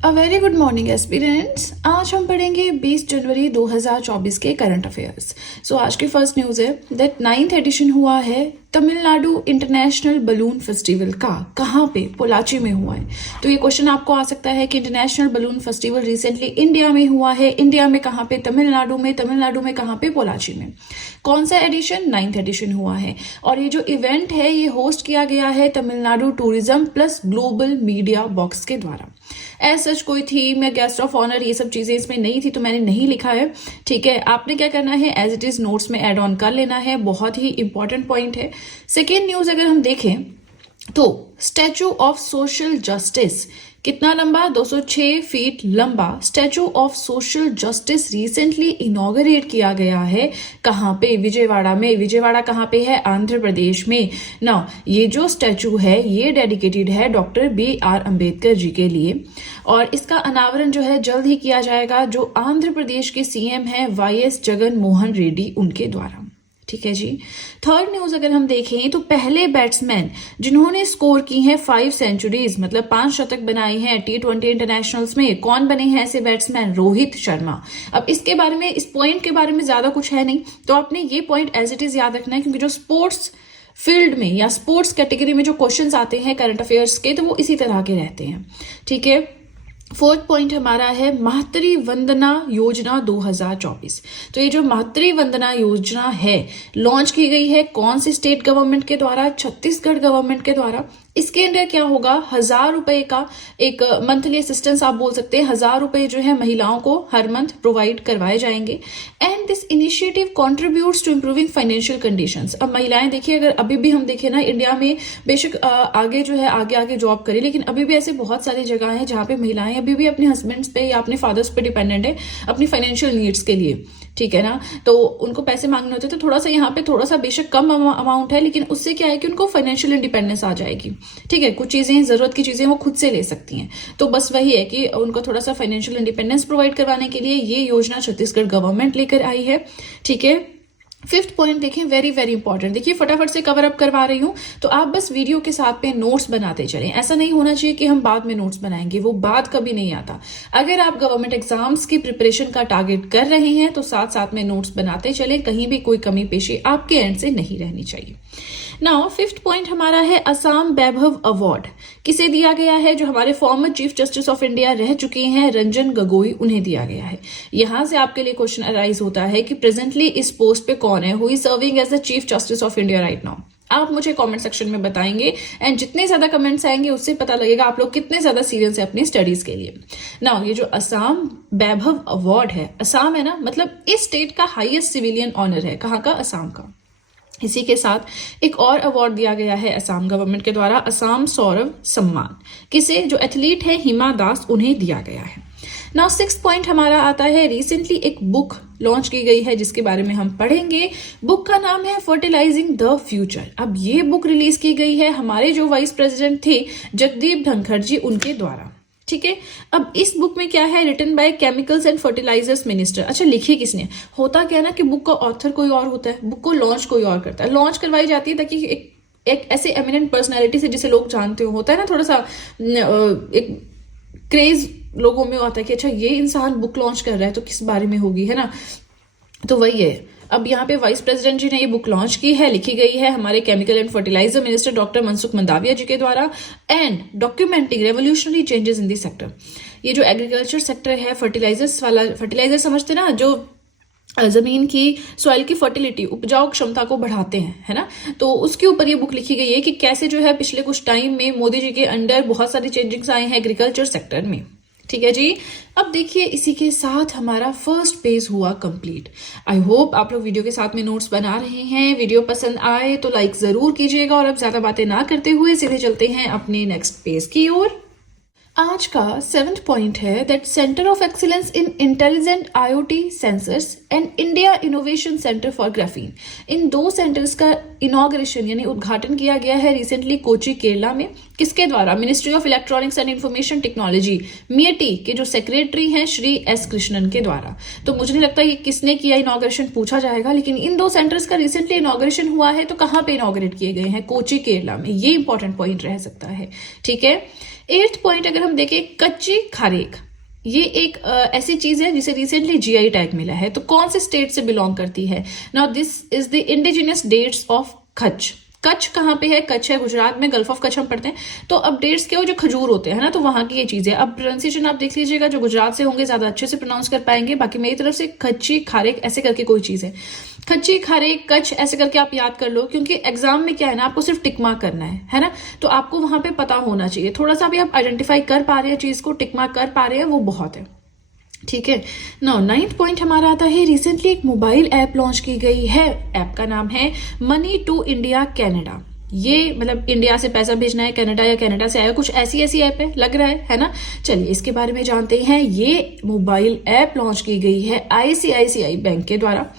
A very good morning aspirants. आज हम पढ़ेंगे 20 जनवरी 2024 के करंट अफेयर्स। सो आज की फर्स्ट न्यूज़ है दैट 9th एडिशन हुआ है तमिलनाडु इंटरनेशनल बलून फेस्टिवल का। कहाँ पे? पोलाची में हुआ है। तो ये क्वेश्चन आपको आ सकता है कि international balloon festival recently India में हुआ है। इंडिया में कहाँ पे? तमिलनाडु में। तमिलनाडु में कहाँ पे? पोलाची में। कौन सा एडिशन? 9th एडिशन हुआ है। और ये जो इवेंट है ये होस्ट किया गया है Tamil Nadu tourism plus global media box के द्वारा। एज सच कोई थीम या गेस्ट ऑफ ऑनर ये सब चीजें इसमें नहीं थी तो मैंने नहीं लिखा है। ठीक है, आपने क्या करना है, एज इट इज नोट्स में एड ऑन कर लेना है। बहुत ही इंपॉर्टेंट पॉइंट है। सेकेंड न्यूज अगर हम देखें तो स्टैचू ऑफ सोशल जस्टिस कितना लंबा? 206 फीट लंबा statue of social justice recently inaugurate किया गया है। कहाँ पे? विजयवाड़ा में। विजयवाड़ा कहाँ पे है? आंध्र प्रदेश में। ना ये जो स्टैचू है ये डेडिकेटेड है डॉक्टर BR अम्बेडकर जी के लिए और इसका अनावरण जो है जल्द ही किया जाएगा जो आंध्र प्रदेश के CM है YS जगन मोहन रेड्डी उनके द्वारा। ठीक है जी। थर्ड न्यूज अगर हम देखें तो पहले बैट्समैन जिन्होंने स्कोर की हैं 5 सेंचुरीज मतलब 5 शतक बनाए हैं T20 इंटरनेशनल्स में, कौन बने हैं ऐसे बैट्समैन? रोहित शर्मा। अब इसके बारे में, इस पॉइंट के बारे में ज्यादा कुछ है नहीं तो आपने ये पॉइंट एज इट इज याद रखना है क्योंकि जो स्पोर्ट्स फील्ड में या स्पोर्ट्स कैटेगरी में जो क्वेश्चंस आते हैं करंट अफेयर्स के तो वो इसी तरह के रहते हैं। ठीक है। फोर्थ पॉइंट हमारा है मातृ वंदना योजना 2024। तो ये जो मातृ वंदना योजना है लॉन्च की गई है कौन सी स्टेट गवर्नमेंट के द्वारा? छत्तीसगढ़ गवर्नमेंट के द्वारा। इसके अंदर क्या होगा? 1000 रुपए का एक मंथली असिस्टेंस आप बोल सकते हैं। 1000 रुपए जो है महिलाओं को हर मंथ प्रोवाइड करवाए जाएंगे and this initiative contributes to improving financial conditions. अब महिलाएं देखिए, अगर अभी भी हम देखें ना इंडिया में बेशक आगे जो है आगे आगे जॉब करे लेकिन अभी भी ऐसे बहुत सारी जगह है जहां पे महिलाएं अभी भी अपने हस्बैंड्स पे या अपने फादर्स पे डिपेंडेंट है अपनी फाइनेंशियल नीड्स के लिए। ठीक है ना, तो उनको पैसे मांगने होते तो थोड़ा सा यहाँ पे थोड़ा सा बेशक कम अमाउंट है लेकिन उससे क्या है कि उनको फाइनेंशियल इंडिपेंडेंस आ जाएगी। ठीक है, कुछ चीजें जरूरत की चीजें वो खुद से ले सकती हैं। तो बस वही है कि उनको थोड़ा सा फाइनेंशियल इंडिपेंडेंस प्रोवाइड करवाने के लिए ये योजना छत्तीसगढ़ गवर्नमेंट लेकर आई है। ठीक है। फिफ्थ पॉइंट देखें, वेरी वेरी इंपॉर्टेंट। देखिए फटाफट से कवर अप करवा रही हूं तो आप बस वीडियो के साथ में नोट्स बनाते चलें। ऐसा नहीं होना चाहिए कि हम बाद में नोट्स बनाएंगे, वो बाद कभी नहीं आता। अगर आप गवर्नमेंट एग्जाम्स की प्रिपरेशन का टारगेट कर रहे हैं तो साथ साथ में नोट्स बनाते चले, कहीं भी कोई कमी पेशी आपके एंड से नहीं रहनी चाहिए। नाउ फिफ्थ पॉइंट हमारा है असम वैभव अवार्ड किसे दिया गया है? जो हमारे former chief justice of India रह चुके हैं रंजन गोगोई, उन्हें दिया गया है। यहां से आपके लिए क्वेश्चन अराइज होता है कि प्रेजेंटली इस पोस्ट पे कौन है who is serving as the chief justice of India right now? आप मुझे कमेंट सेक्शन में बताएंगे एंड जितने ज्यादा कमेंट्स आएंगे उससे पता लगेगा आप लोग कितने ज्यादा सीरियस है अपनी स्टडीज के लिए। नाउ ये जो असम वैभव अवार्ड है, असम है ना, मतलब इस स्टेट का हाईएस्ट सिविलियन ऑनर है। कहाँ का? असम का। इसी के साथ एक और अवार्ड दिया गया है असम गवर्नमेंट के द्वारा, असम सौरभ सम्मान। किसे? जो एथलीट है हिमा दास, उन्हें दिया गया है। नाउ सिक्स पॉइंट हमारा आता है, रिसेंटली एक बुक लॉन्च की गई है जिसके बारे में हम पढ़ेंगे। बुक का नाम है फर्टिलाइजिंग द फ्यूचर। अब ये बुक रिलीज की गई है हमारे जो वाइस प्रेसिडेंट थे जगदीप धनखड़ जी उनके द्वारा। ठीक है। अब इस बुक में क्या है? Written by chemicals and fertilizers minister. अच्छा, लिखी किसने? होता क्या है ना कि बुक का ऑथर कोई और होता है, बुक को लॉन्च कोई और करता है। लॉन्च करवाई जाती है ताकि एक ऐसे एमिनेंट पर्सनैलिटी से जिसे लोग जानते हो, होता है ना थोड़ा सा एक क्रेज लोगों में आता है कि अच्छा ये इंसान बुक लॉन्च कर रहा है तो किस बारे में होगी, है ना। तो वही है। अब यहाँ पे वाइस प्रेसिडेंट जी ने ये बुक लॉन्च की है, लिखी गई है हमारे chemical and fertiliser minister doctor Mansukh Mandaviya ji के द्वारा and documenting revolutionary changes in this sector. ये जो एग्रीकल्चर सेक्टर है, फर्टिलाइजर्स वाला, फर्टिलाइजर समझते ना, जो जमीन की सॉइल की फर्टिलिटी उपजाऊ क्षमता को बढ़ाते हैं, है ना। तो उसके ऊपर ये बुक लिखी गई है कि कैसे जो है पिछले कुछ टाइम में मोदी जी के अंडर बहुत सारे चेंजेस आए हैं एग्रीकल्चर सेक्टर में। ठीक है जी। अब देखिए इसी के साथ हमारा फर्स्ट पेज हुआ कंप्लीट। आई होप आप लोग वीडियो के साथ में नोट्स बना रहे हैं। वीडियो पसंद आए तो लाइक जरूर कीजिएगा और अब ज्यादा बातें ना करते हुए सीधे चलते हैं अपने नेक्स्ट पेज की ओर। आज का 7th पॉइंट है that centre of excellence in intelligent IoT sensors and India innovation centre for graphene, इन दो सेंटर्स का इनॉग्रेशन यानी उद्घाटन किया गया है रिसेंटली कोची केरला में। किसके द्वारा? Ministry of electronics and information technology MeitY के जो सेक्रेटरी हैं श्री S कृष्णन के द्वारा। तो मुझे नहीं लगता ये किसने किया इनॉग्रेशन पूछा जाएगा, लेकिन इन दो सेंटर्स का रिसेंटली इनॉग्रेशन हुआ है। तो कहाँ पे इनॉग्रेट किए गए हैं? कोची केरला में। ये इंपॉर्टेंट पॉइंट रह सकता है। ठीक है। 8th पॉइंट अगर हम देखें, कच्ची खारेक, ये एक ऐसी चीज है जिसे रिसेंटली जीआई टैग मिला है। तो कौन से स्टेट से बिलोंग करती है? Now this is the indigenous dates of Kutch. Kutch कहाँ पे है? कच्छ है गुजरात में, गल्फ ऑफ कच्छ हम पढ़ते हैं। तो अब डेट्स के वो जो खजूर होते हैं ना, तो वहां की ये चीज है। अब प्रोनाउंसिएशन आप देख लीजिएगा, जो गुजरात से होंगे ज्यादा अच्छे से प्रोनाउंस कर पाएंगे। बाकी मेरी तरफ से कच्ची खारेक ऐसे करके कोई चीज है, कच्ची खारेक कच्छ ऐसे करके आप याद कर लो, क्योंकि एग्जाम में क्या है ना, आपको सिर्फ टिक मार्क करना है ना, तो आपको वहां पे पता होना चाहिए। थोड़ा सा भी आप आइडेंटिफाई कर पा रहे हैं चीज को, टिक मार्क कर पा रहे हैं, वो बहुत है। ठीक है। नाउ 9th पॉइंट हमारा आता है, रिसेंटली एक मोबाइल ऐप लॉन्च की गई है। ऐप का नाम है मनी टू इंडिया कैनेडा। ये मतलब इंडिया से पैसा भेजना है कनाडा, या कनाडा से आया, कुछ ऐसी ऐप है लग रहा है ना। चलिए इसके बारे में जानते हैं। ये मोबाइल ऐप लॉन्च की गई है आईसीआईसीआई बैंक के द्वारा।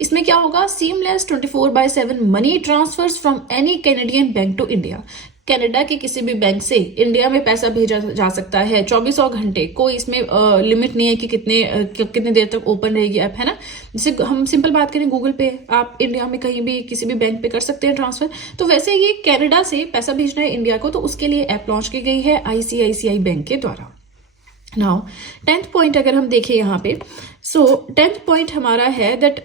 इसमें क्या होगा? Seamless 24/7 money transfers from any Canadian bank to India. Canada के किसी भी बैंक से इंडिया में पैसा भेजा जा सकता है 24 घंटे। कोई इसमें लिमिट नहीं है कि कितने देर तक ओपन रहेगी ऐप, है ना। जैसे हम सिंपल बात करें, गूगल पे आप इंडिया में कहीं भी किसी भी बैंक पे कर सकते हैं ट्रांसफर, तो वैसे ये कनाडा से पैसा भेजना है इंडिया को, तो उसके लिए ऐप लॉन्च की गई है आईसीआईसीआई बैंक के द्वारा। नाउ 10th पॉइंट अगर हम देखें यहाँ पे, सो 10th पॉइंट हमारा है दैट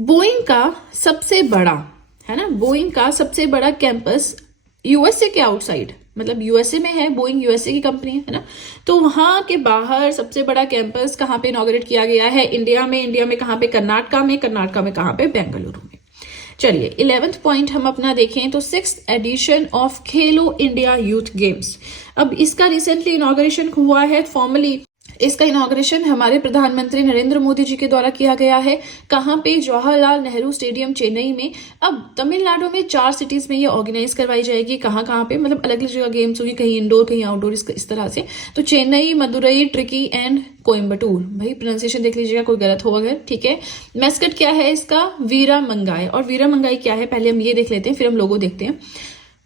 बोइंग का सबसे बड़ा, है ना, बोइंग का सबसे बड़ा कैंपस यूएसए के आउटसाइड, मतलब यूएसए में है, बोइंग यूएसए की कंपनी है ना, तो वहां के बाहर सबसे बड़ा कैंपस कहाँ पे इनॉग्रेट किया गया है? इंडिया में कहाँ पे? कर्नाटका में कहाँ पे? बेंगलुरु में। चलिए 11th पॉइंट हम अपना देखें तो 6th addition of Khelo India youth games. अब इसका रिसेंटली इनॉग्रेशन हुआ है फॉर्मली। इसका इनॉग्रेशन हमारे प्रधानमंत्री नरेंद्र मोदी जी के द्वारा किया गया है। कहाँ पे? जवाहरलाल नेहरू स्टेडियम चेन्नई में। अब तमिलनाडु में 4 सिटीज में ये ऑर्गेनाइज करवाई जाएगी। कहाँ पे? मतलब अलग अलग जगह गेम्स होगी, कहीं इंडोर कहीं आउटडोर, इस तरह से। तो चेन्नई, मदुरई, ट्रिकी एंड कोयम्बटूर। भाई प्रोनाउंसिएशन देख लीजिएगा, कोई गलत हो अगर, ठीक है। मैस्कट क्या है इसका? वीरा मंगाई। और वीरा मंगाई क्या है पहले हम ये देख लेते हैं, फिर हम लोगो देखते हैं।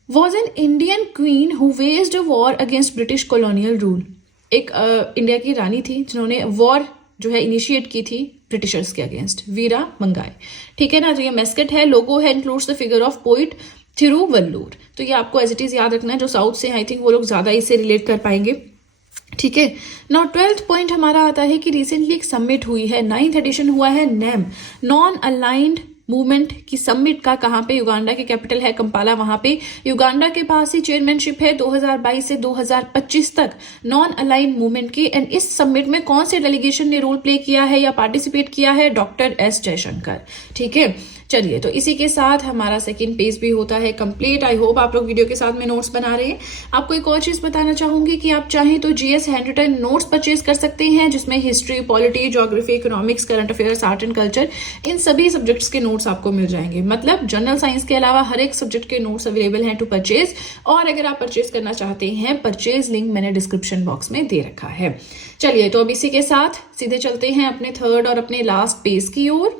Was an Indian queen who waged a war against British colonial rule. एक इंडिया की रानी थी जिन्होंने वॉर जो है इनिशिएट की थी ब्रिटिशर्स के अगेंस्ट, वीरा मंगाई, ठीक है ना। तो ये मैस्कट है, लोगो है, includes the figure of poet Thiruvallur. तो ये आपको एज इट इज याद रखना है। जो साउथ से आई थिंक वो लोग ज्यादा इससे रिलेट कर पाएंगे, ठीक है। नाउ 12th पॉइंट हमारा आता है कि रिसेंटली एक समिट हुई है, 9th एडिशन हुआ है नैम, नॉन अलाइंड मूवमेंट की समिट का। कहां पे? युगांडा की कैपिटल है कंपाला, वहां पे। युगांडा के पास ही चेयरमैनशिप है 2022 से 2025 तक नॉन अलाइंड मूवमेंट की। एंड इस समिट में कौन से डेलीगेशन ने रोल प्ले किया है या पार्टिसिपेट किया है? डॉक्टर एस जयशंकर, ठीक है। चलिए तो इसी के साथ हमारा सेकंड पेज भी होता है कंप्लीट। आई होप आप लोग वीडियो के साथ में नोट्स बना रहे हैं। आपको एक और चीज बताना चाहूंगी कि आप चाहें तो GS hand written notes purchase कर सकते हैं, जिसमें history, polity, geography, economics, current affairs, art and culture, इन सभी सब्जेक्ट्स के नोट्स आपको मिल जाएंगे। मतलब जनरल साइंस के अलावा हर एक सब्जेक्ट के नोट्स अवेलेबल हैं टू परचेज। और अगर आप परचेज करना चाहते हैं, परचेज लिंक मैंने डिस्क्रिप्शन बॉक्स में दे रखा है। चलिए तो अब इसी के साथ सीधे चलते हैं अपने थर्ड और अपने लास्ट पेज की ओर।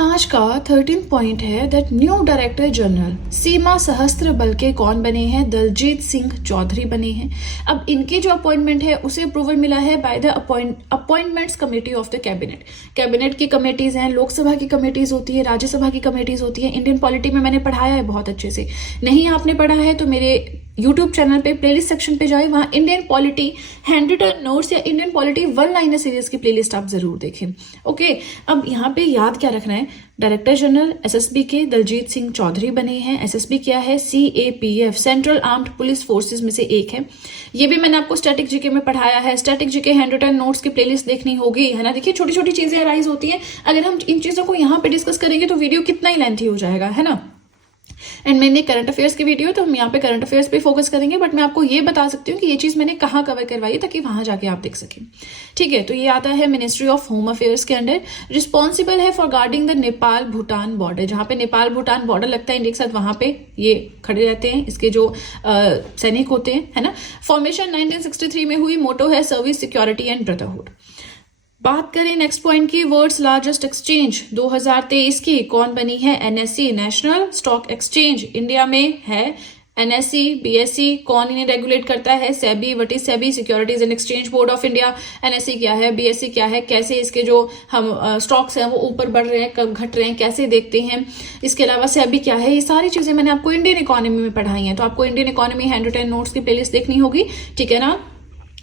आज का 13th पॉइंट है दैट न्यू डायरेक्टर जनरल सीमा सहस्त्र बल के कौन बने हैं? दलजीत सिंह चौधरी बने हैं। अब इनके जो अपॉइंटमेंट है उसे अप्रूवल मिला है by the appointments committee of the cabinet. Cabinet की कमेटीज हैं, लोकसभा की कमेटीज होती है, राज्यसभा की कमेटीज होती है। इंडियन पॉलिटी में मैंने पढ़ाया है बहुत अच्छे से। नहीं आपने पढ़ा है तो मेरे यूट्यूब चैनल पे प्लेलिस्ट सेक्शन पे जाए, वहां Indian polity hand written notes या Indian polity one liner series की प्लेलिस्ट आप जरूर देखें। ओके, अब यहाँ पे याद क्या रखना है? डायरेक्टर जनरल एसएसबी के दलजीत सिंह चौधरी बने हैं। एसएसबी क्या है? CAPF, central armed police forces में से एक है। ये भी मैंने आपको स्टैटिक जीके में पढ़ाया है। Static GK hand written notes की प्लेलिस्ट देखनी होगी, है ना। देखिए छोटी छोटी चीजें अराइज होती हैं। अगर हम इन चीजों को यहाँ पे डिस्कस करेंगे तो वीडियो कितना ही लेंथी हो जाएगा, है ना। एंड मैंने करंट अफेयर्स की वीडियो, तो हम यहाँ पे करंट अफेयर्स पे फोकस करेंगे, बट मैं आपको ये बता सकती हूँ कि ये चीज मैंने कहाँ कवर करवाई है ताकि वहां जाके आप देख सकें, ठीक है। तो ये आता है मिनिस्ट्री ऑफ होम अफेयर्स के अंडर। रिस्पॉन्सिबल है for guarding the Nepal Bhutan border. जहां पे नेपाल भूटान बॉर्डर लगता है इंडिया के साथ, वहां पे ये खड़े रहते हैं, इसके जो सैनिक होते हैं, है ना। फॉर्मेशन 1963 में हुई। मोटो है सर्विस, सिक्योरिटी एंड ब्रदरहुड। बात करें नेक्स्ट पॉइंट की, वर्ल्ड्स लार्जेस्ट एक्सचेंज 2023 की कौन बनी है? NSC, national stock exchange. India में है एनएससी, बीएससी कौन इन्हें रेगुलेट करता है? SEBI. What is SEBI? Securities and exchange board of India. NSC क्या है, बीएससी क्या है, कैसे इसके जो हम स्टॉक्स हैं वो ऊपर बढ़ रहे हैं, कब घट रहे हैं, कैसे देखते हैं। इसके अलावा सेबी क्या है, ये सारी चीजें मैंने आपको इंडियन इकोनॉमी में पढ़ाई हैं, तो आपको Indian economy hand written notes की प्लेलिस्ट देखनी होगी, ठीक है ना।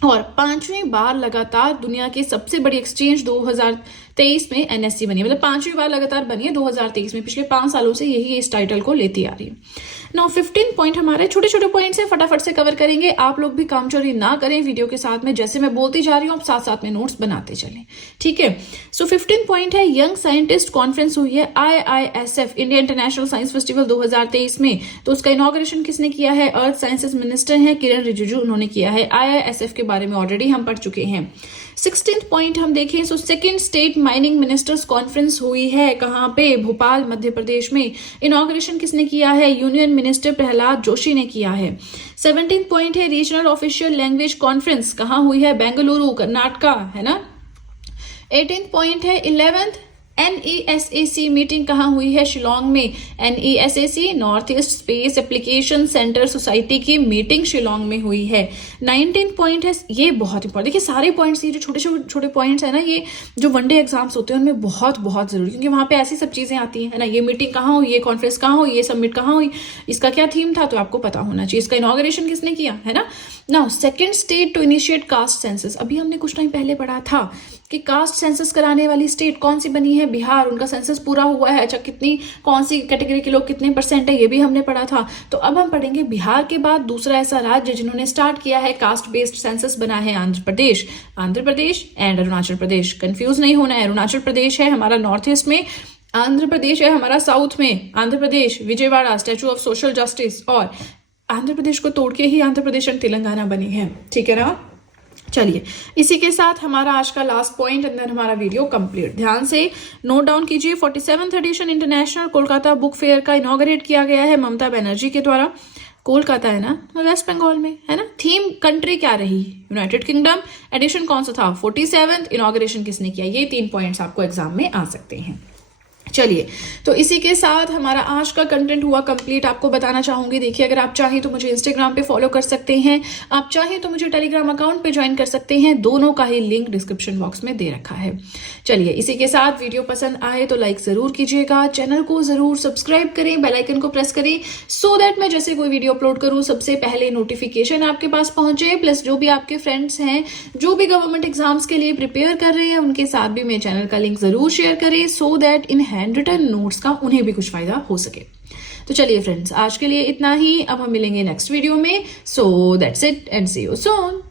और 5वीं बार लगातार दुनिया की सबसे बड़ी एक्सचेंज 2023 में एनएससी बनी है, मतलब 5वीं बार लगातार बनी है 2023 में। पिछले 5 सालों से यही इस टाइटल को लेती आ रही है। नौ 15 पॉइंट हमारे छोटे छोटे पॉइंट्स हैं, फटाफट से कवर करेंगे। आप लोग भी कामचोरी ना करें वीडियो के साथ में, जैसे मैं बोलती जा रही हूँ आप साथ साथ में नोट्स बनाते चलें, ठीक है। सो 15 पॉइंट है, यंग साइंटिस्ट कॉन्फ्रेंस हुई है IISF India international science festival 2023 में। तो उसका इनॉग्रेशन किसने किया है? अर्थ साइंसेज मिनिस्टर हैं किरण रिजिजू, उन्होंने किया है। IISF के बारे में ऑलरेडी हम पढ़ चुके हैं। 16th पॉइंट हम देखें, so second state mining ministers conference हुई है, कहाँ पे? भोपाल, मध्य प्रदेश में। इनॉग्रेशन किसने किया है? यूनियन मिनिस्टर प्रहलाद जोशी ने किया है। 17th पॉइंट है, रीजनल ऑफिशियल लैंग्वेज कॉन्फ्रेंस कहाँ हुई है? बेंगलुरु, कर्नाटका, है ना। 18th पॉइंट है, 11th NESAC मीटिंग कहाँ हुई है? शिलोंग में। NESAC north east space application centre society की मीटिंग शिलोंग में हुई है। 19th पॉइंट है, ये बहुत इंपॉर्टेंट, देखिए सारे पॉइंट्स, ये जो छोटे छोटे पॉइंट्स है ना, ये जो वनडे एग्जाम्स होते हैं उनमें बहुत बहुत जरूरी, क्योंकि वहां पे ऐसी सब चीजें आती हैं, है ना। ये मीटिंग कहाँ हुई, ये कॉन्फ्रेंस कहाँ हुई, ये समिट कहाँ हुई, इसका क्या थीम था, तो आपको पता होना चाहिए। इसका इनॉग्रेशन किसने किया, है ना। Now second state to initiate caste census, अभी हमने कुछ टाइम पहले पढ़ा था कि कास्ट सेंसस कराने वाली स्टेट कौन सी बनी है? बिहार। उनका सेंसस पूरा हुआ है। अच्छा, कौन सी कैटेगरी के लोग कितने % है, ये भी हमने पढ़ा था। तो अब हम पढ़ेंगे बिहार के बाद दूसरा ऐसा राज्य जिन्होंने स्टार्ट किया है कास्ट बेस्ड सेंसस बना है आंध्र प्रदेश। आंध्र प्रदेश एंड अरुणाचल प्रदेश, कंफ्यूज नहीं होना है। अरुणाचल प्रदेश है हमारा नॉर्थ ईस्ट में, आंध्र प्रदेश है हमारा साउथ में। Andhra Pradesh, Vijayawada, statue of social justice, और आंध्र प्रदेश को तोड़ के ही आंध्र प्रदेश एंड तेलंगाना बनी है, ठीक है ना। चलिए, इसी के साथ हमारा आज का लास्ट पॉइंट, अंदर हमारा वीडियो कंप्लीट। ध्यान से नोट डाउन कीजिए। 47th edition international Kolkata book fair का इनॉग्रेट किया गया है ममता बनर्जी के द्वारा। कोलकाता है ना, वेस्ट बंगाल में, है ना। थीम कंट्री क्या रही? United kingdom. एडिशन कौन सा था? 47th। इनॉग्रेशन किसने किया? ये 3 पॉइंट्स आपको एग्जाम में आ सकते हैं। चलिए, तो इसी के साथ हमारा आज का कंटेंट हुआ कंप्लीट। आपको बताना चाहूंगी, देखिए अगर आप चाहें तो मुझे इंस्टाग्राम पे फॉलो कर सकते हैं, आप चाहें तो मुझे टेलीग्राम अकाउंट पे ज्वाइन कर सकते हैं, दोनों का ही लिंक डिस्क्रिप्शन बॉक्स में दे रखा है। चलिए, इसी के साथ वीडियो पसंद आए तो लाइक जरूर कीजिएगा, चैनल को जरूर सब्सक्राइब करें, बेल आइकन को प्रेस करें, सो दैट मैं जैसे कोई वीडियो अपलोड करूं सबसे पहले नोटिफिकेशन आपके पास पहुंचे। प्लस जो भी आपके फ्रेंड्स हैं जो भी गवर्नमेंट एग्जाम्स के लिए प्रिपेयर कर रहे हैं उनके साथ भी मेरे चैनल का लिंक जरूर शेयर करें, सो दैट इन हैंड रिटन नोट्स का उन्हें भी कुछ फायदा हो सके। तो चलिए फ्रेंड्स, आज के लिए इतना ही। अब हम मिलेंगे नेक्स्ट वीडियो में। So that's it and see you soon.